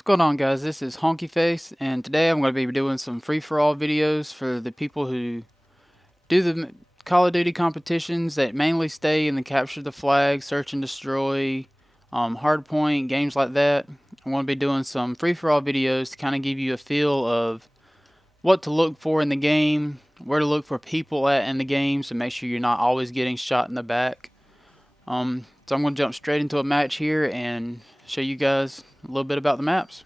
What's going on, guys? This is Honky Face, and today I'm going to be doing some free-for-all videos for the people who do the Call of Duty competitions that mainly stay in the capture the flag, search and destroy, hardpoint, games like that. I'm going to be doing some free-for-all videos to kind of give you a feel of what to look for in the game, where to look for people at in the game, so make sure you're not always getting shot in the back. So I'm going to jump straight into a match here and show you guys a little bit about the maps.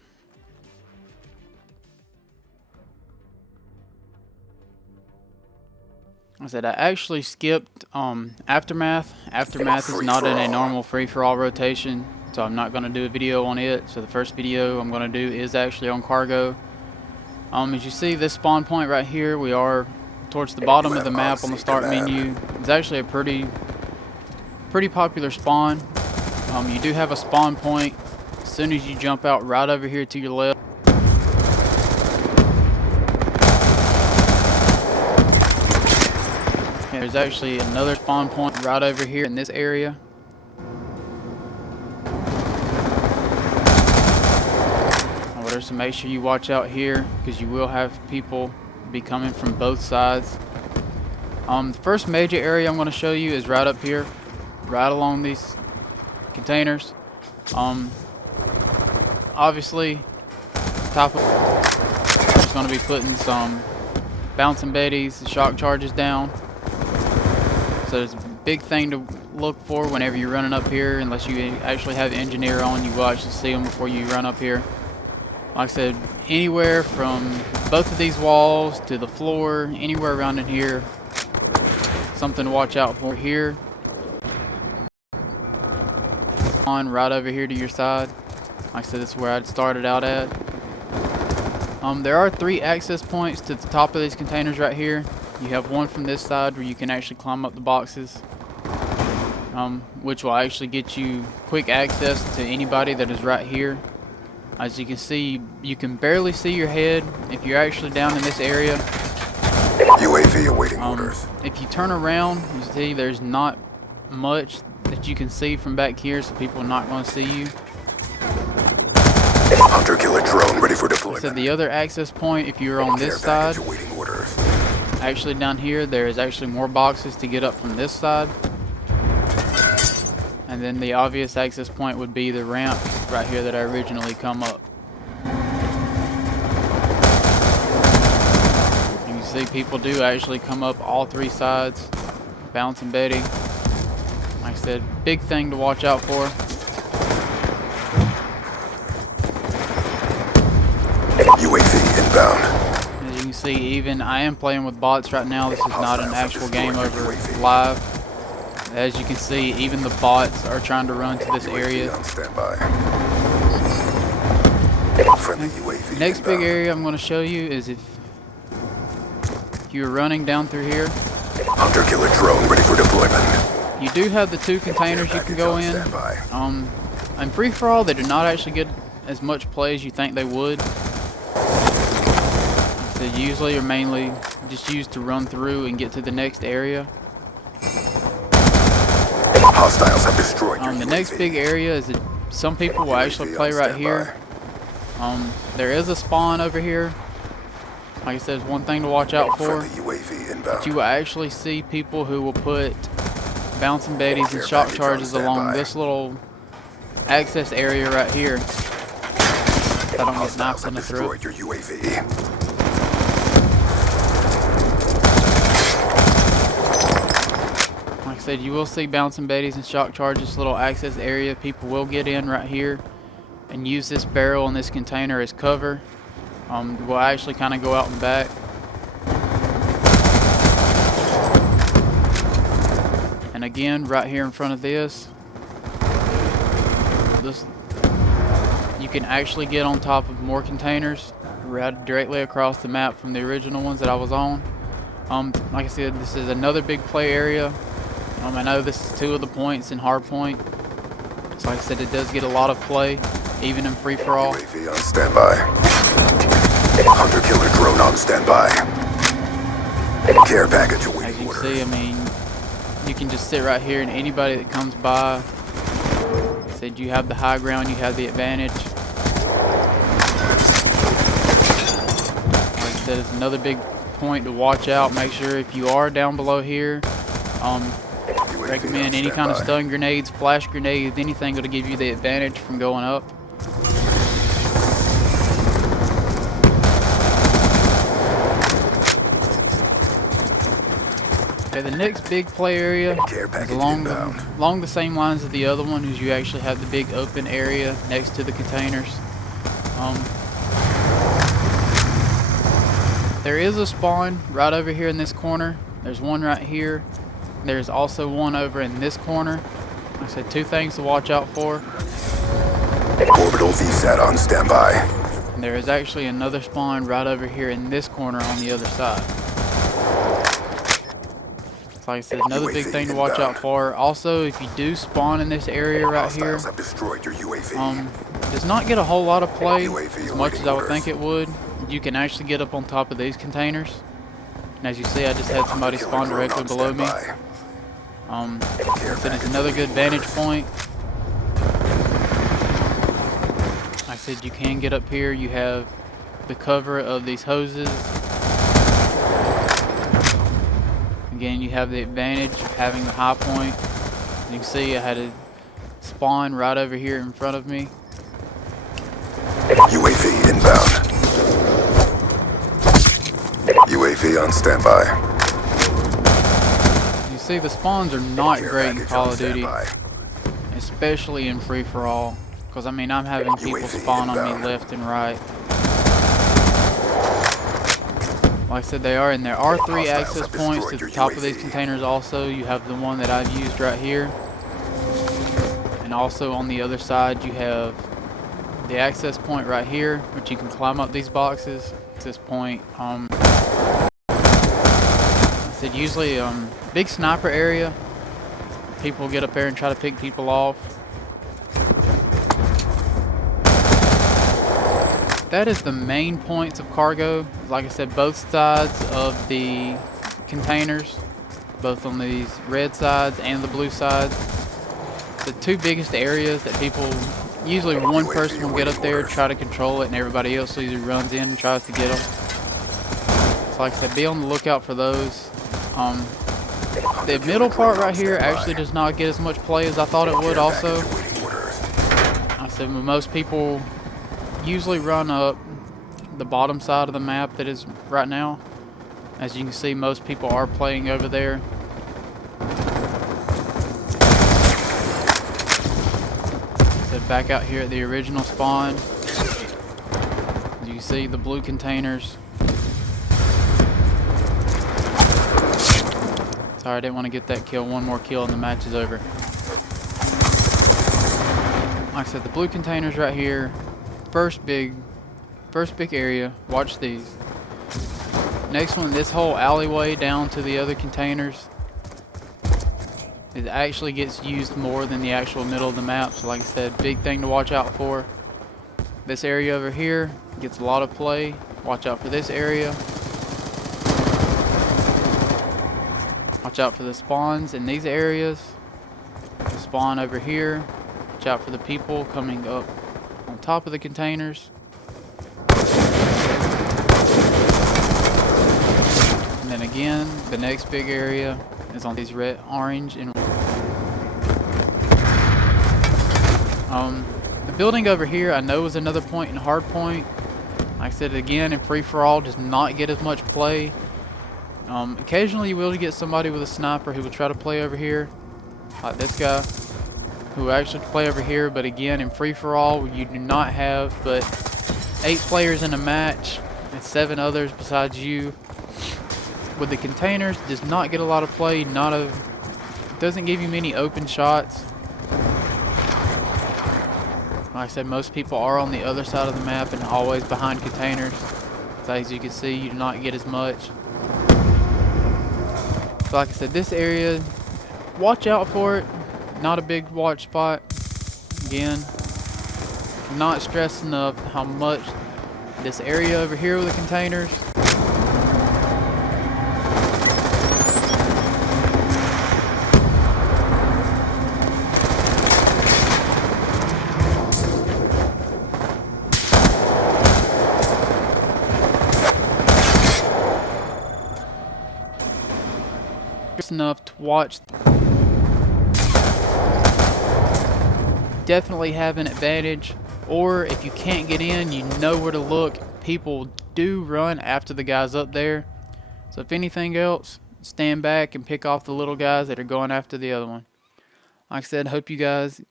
I said I actually skipped Aftermath. Aftermath is not in a normal free-for-all rotation, so I'm not going to do a video on it. So the first video I'm going to do is actually on cargo. As you see, this spawn point right here, we are towards the bottom of the map on the start menu. It's actually a pretty popular spawn. You do have a spawn point as soon as you jump out right over here to your left. There's actually another spawn point right over here in this area. So make sure you watch out here because you will have people be coming from both sides. The first major area I'm going to show you is right up here, right along these containers. Obviously, top of it's going to be putting some bouncing betties, shock charges down. So it's a big thing to look for whenever you're running up here. Unless you actually have engineer on, you will actually see them before you run up here. Like I said, anywhere from both of these walls to the floor, anywhere around in here, something to watch out for here. On right over here to your side. Like I said, this is where I'd started out at. There are 3 access points to the top of these containers right here. You have one from this side where you can actually climb up the boxes, which will actually get you quick access to anybody that is right here. As you can see, you can barely see your head if you're actually down in this area. UAV awaiting orders. If you turn around, you see there's not much that you can see from back here, so people are not going to see you. Hunter-killer drone ready for deployment. So the other access point, if you're on this side, awaiting orders. actually down here, there is actually more boxes to get up from this side. And then the obvious access point would be the ramp right here that I originally come up. You can see people do actually come up all 3 sides, bouncing Betty. Like I said, big thing to watch out for. UAV inbound. As you can see, even I am playing with bots right now. This is not an actual game over live. As you can see, even the bots are trying to run to this area. Next big area I'm going to show you is if you're running down through here. Hunter-killer drone ready for deployment. You do have the 2 containers you can go in. In free-for-all, they do not actually get as much play as you think they would. They usually are mainly just used to run through and get to the next area. Hostiles have destroyed your The next big area is that some people will actually play right here. There is a spawn over here. Like I said, it's one thing to watch out for. But you will actually see people who will put bouncing betties and shock charges along this little access area right here. I don't get knocked in the throat. Like I said, you will see bouncing betties and shock charges, little access area. People will get in right here and use this barrel and this container as cover. We'll actually kind of go out and back. And again, right here in front of this, you can actually get on top of more containers right directly across the map from the original ones that I was on. Like I said, this is another big play area. I know this is 2 of the points in hardpoint. So like I said, it does get a lot of play, even in free-for-all. UAV on standby. Hunter-killer drone on standby. Care package awaiting orders. As you can see, I mean, you can just sit right here and anybody that comes by, said you have the high ground, you have the advantage. said, it's another big point to watch out. Make sure if you are down below here, recommend any kind of stun grenades, flash grenades, anything that'll give you the advantage from going up. Okay, the next big play area is along the same lines as the other one, is you actually have the big open area next to the containers. There is a spawn right over here in this corner. There's one right here. There's also one over in this corner. Like I said, two things to watch out for. Orbital VSAT on standby. And there is actually another spawn right over here in this corner on the other side. So like I said, another big thing to watch out for. Also, if you do spawn in this area right here, does not get a whole lot of play as much as I would think it would. You can actually get up on top of these containers. And as you see, I just had somebody spawn directly below me. So it's another good vantage point. Like I said, you can get up here. You have the cover of these hoses. Again, you have the advantage of having the high point. As you can see, I had a spawn right over here in front of me. UAV inbound. UAV on standby. You see, the spawns are not great in Call of Duty, especially in free-for-all. Because, I mean, I'm having people spawn on me left and right. Like I said, they are, and there are 3 access points to the top of these containers also. You have the one that I've used right here. And also on the other side, you have the access point right here, which you can climb up these boxes. At this point, I said usually big sniper area. People get up there and try to pick people off. That is the main points of cargo. Like I said, both sides of the containers, both on these red sides and the blue sides. The 2 biggest areas that people, usually one person will get up there, try to control it, and everybody else usually runs in and tries to get them. So like I said, be on the lookout for those. The middle part right here actually does not get as much play as I thought it would also. I said most people usually run up the bottom side of the map that is right now. As you can see, most people are playing over there. So back out here at the original spawn, as you can see the blue containers. Sorry, I didn't want to get that kill. One more kill and the match is over. Like I said, the blue containers right here. First big area. Watch these. Next one, this whole alleyway down to the other containers, it actually gets used more than the actual middle of the map. So like I said, big thing to watch out for. This area over here gets a lot of play. Watch out for this area. Watch out for the spawns in these areas. The spawn over here. Watch out for the people coming up on top of the containers. And then again, the next big area is on these red, orange, and the building over here I know is another point and hard point. Like I said again, in free-for-all does not get as much play. Occasionally you will get somebody with a sniper who will try to play over here, like this guy, who actually play over here. But again, in free-for-all, you do not have but 8 players in a match and 7 others besides you. With the containers, does not get a lot of play. Doesn't give you many open shots. Like I said, most people are on the other side of the map and always behind containers. So as you can see, you do not get as much. So like I said, this area, watch out for it. Not a big watch spot. Again, not stress enough how much this area over here with the containers. close enough to watch, definitely have an advantage. Or if you can't get in, you know where to look. People do run after the guys up there. So if anything else, stand back and pick off the little guys that are going after the other one. Like I said, hope you guys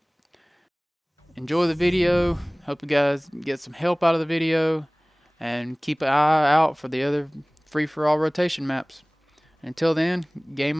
enjoy the video. Hope you guys get some help out of the video. And keep an eye out for the other free-for-all rotation maps. Until then, game on.